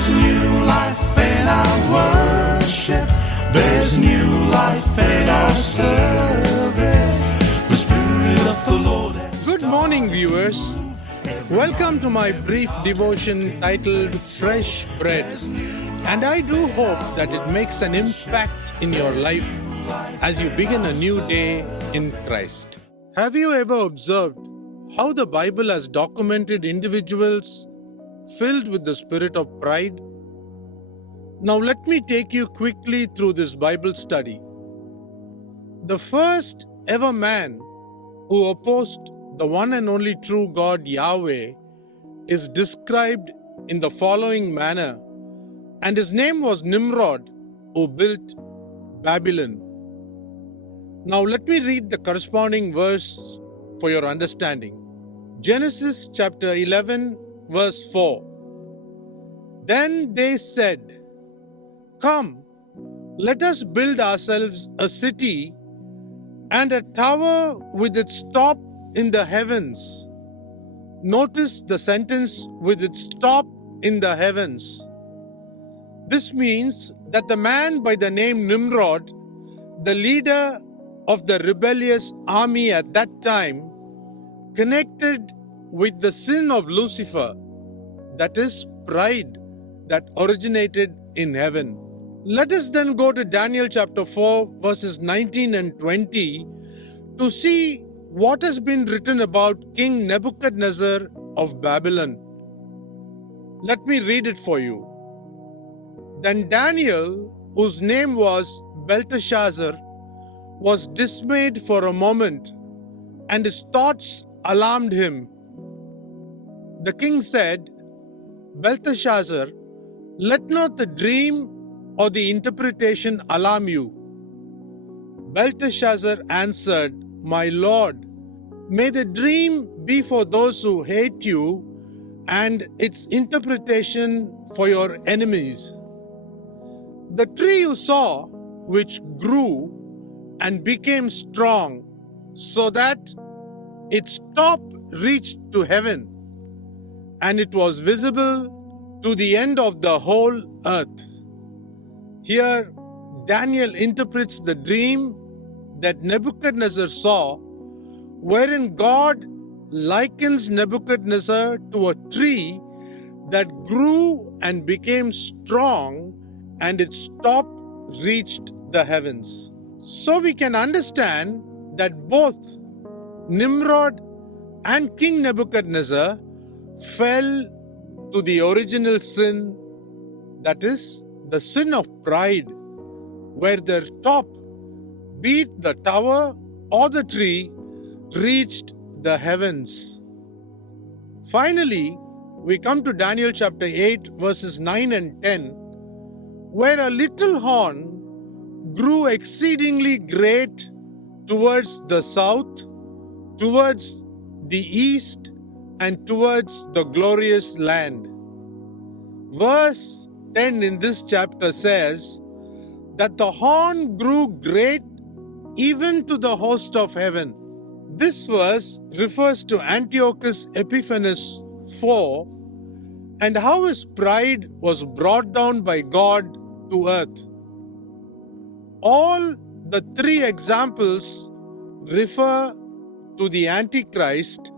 There's new life in our worship. There's new life in our service. The Spirit of the Lord has Good morning, viewers. Welcome to my brief devotion titled Fresh Bread. And I do hope that it makes an impact in your life as you begin a new day in Christ. Have you ever observed how the Bible has documented individuals filled with the spirit of pride? Now let me take you quickly through this Bible study. The first ever man who opposed the one and only true God Yahweh is described in the following manner, and his name was Nimrod, who built Babylon. Now let me read the corresponding verse for your understanding. Genesis chapter 11 verse 4. Then they said, "Come, let us build ourselves a city and a tower with its top in the heavens." Notice the sentence, "with its top in the heavens." This means that the man by the name Nimrod, the leader of the rebellious army at that time, connected with the sin of Lucifer, that is pride, that originated in heaven. Let us then go to Daniel chapter 4 verses 19 and 20 to see what has been written about King Nebuchadnezzar of Babylon. Let me read it for you. Then Daniel, whose name was Belteshazzar, was dismayed for a moment, and his thoughts alarmed him. The king said, "Belteshazzar, let not the dream or the interpretation alarm you." Belteshazzar answered, "My lord, may the dream be for those who hate you, and its interpretation for your enemies. The tree you saw, which grew and became strong, so that its top reached to heaven, and it was visible to the end of the whole earth." Here, Daniel interprets the dream that Nebuchadnezzar saw, wherein God likens Nebuchadnezzar to a tree that grew and became strong, and its top reached the heavens. So we can understand that both Nimrod and King Nebuchadnezzar fell to the original sin, that is, the sin of pride, where their top, be it the tower or the tree, reached the heavens. Finally, we come to Daniel chapter 8 verses 9 and 10, where a little horn grew exceedingly great towards the south, towards the east, and towards the glorious land. Verse 10 in this chapter says that the horn grew great even to the host of heaven. This verse refers to Antiochus Epiphanes IV and how his pride was brought down by God to earth. All the three examples refer to the Antichrist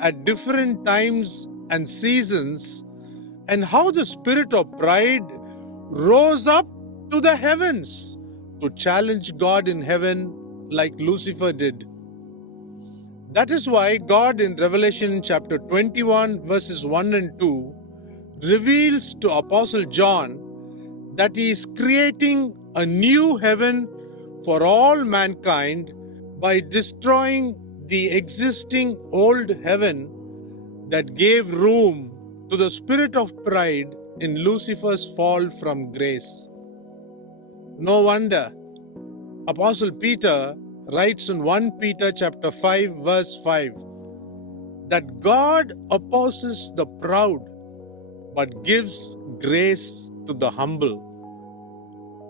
at different times and seasons, and how the spirit of pride rose up to the heavens to challenge God in heaven like Lucifer did. That is why God in Revelation chapter 21 verses 1 and 2 reveals to Apostle John that he is creating a new heaven for all mankind by destroying the existing old heaven that gave room to the spirit of pride in Lucifer's fall from grace. No wonder Apostle Peter writes in 1 Peter chapter 5 verse 5 that God opposes the proud but gives grace to the humble.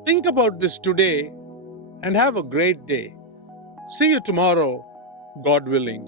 Think about this today and have a great day. See you tomorrow, God willing.